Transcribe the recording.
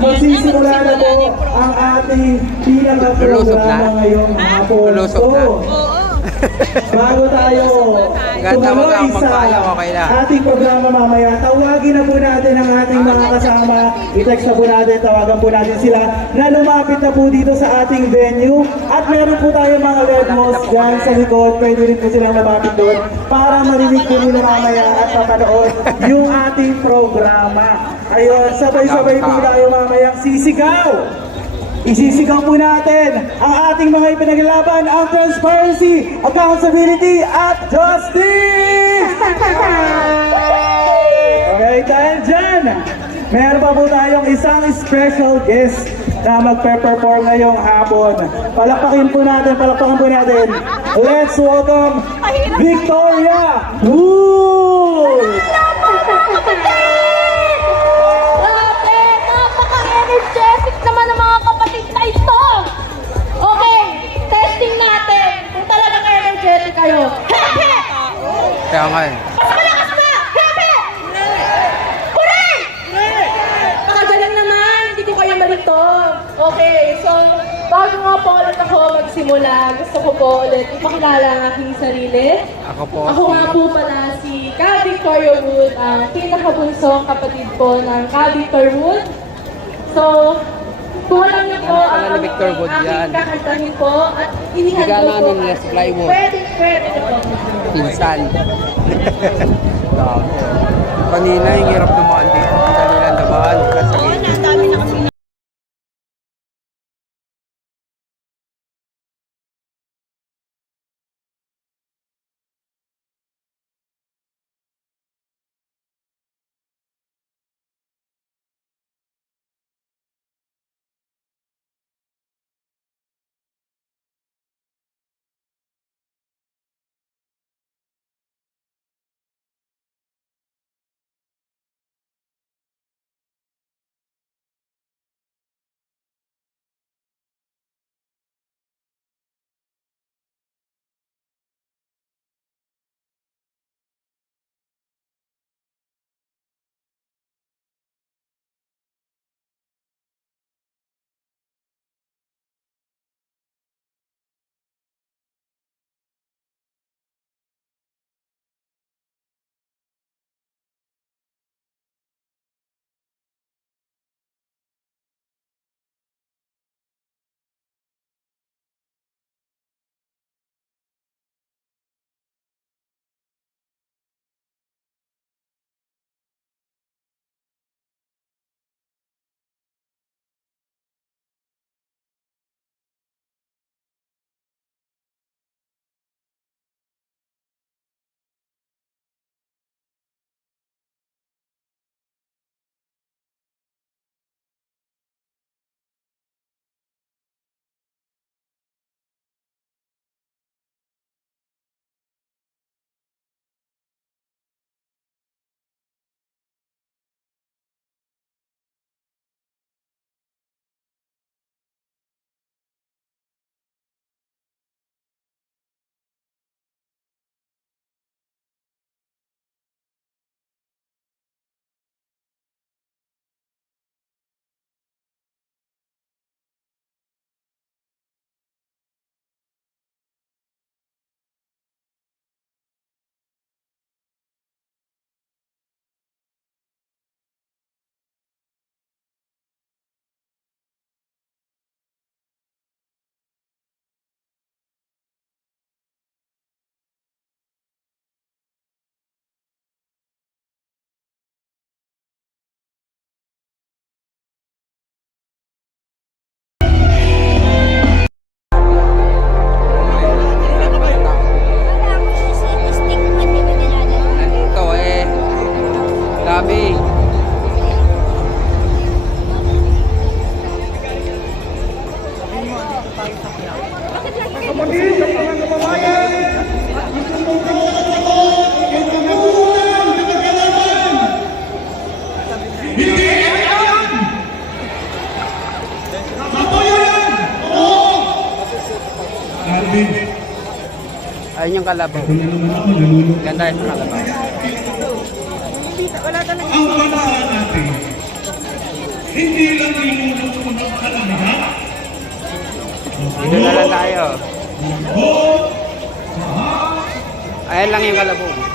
magsisimula na po ang ating pinaka-programa ngayong hapon. Bago tayo tumaroy sa ating programa mamaya, tawagin na po natin ang ating mga kasama. I-text na po natin, tawagan po natin sila na lumapit na po dito sa ating venue. At meron po tayo mga red moss dyan sa likod. Pwede rin po silang lumapit doon para marinig po nila mamaya at mapanood yung ating programa. Ayun, sabay-sabay po tayo mamayang sisigaw. Isisigaw po natin ang ating mga ipinaglalaban, ang transparency, accountability, at justice! Okay, dahil dyan, meron pa po tayong isang special guest na magpe-perform ngayong hapon. Palakpakin po natin. Let's welcome Victoria Wood! Napaka-energetic naman ang mga kapatid na ito! Okay, testing natin kung talagang energetic kayo. Hehe! Kaya nga eh. Mas malakas ba? Hehe! Correct! Pakagaling naman, hindi ko kayo malito. Okay, so bago nga po ulit ako magsimula, gusto ko po ulit ipakilala ang aking sarili. Ako nga po pala si Ka Victoria Wood, ang pinakabunsong kapatid po ng Ka Victor Wood. So, kung alam niyo po ang aking kakantahin po at inihandog po pwede po. Pinsan. Kanina yung hirap dumaan dito. Ang dali lang dumaan. Dami na kasi. Ayun yung kalabaw. Ganda yung kalabaw. Ang bansa natin hindi lang linulog ng kalamidad. Dito na lang tayo. Lungkot, Ayan lang yung kalabog.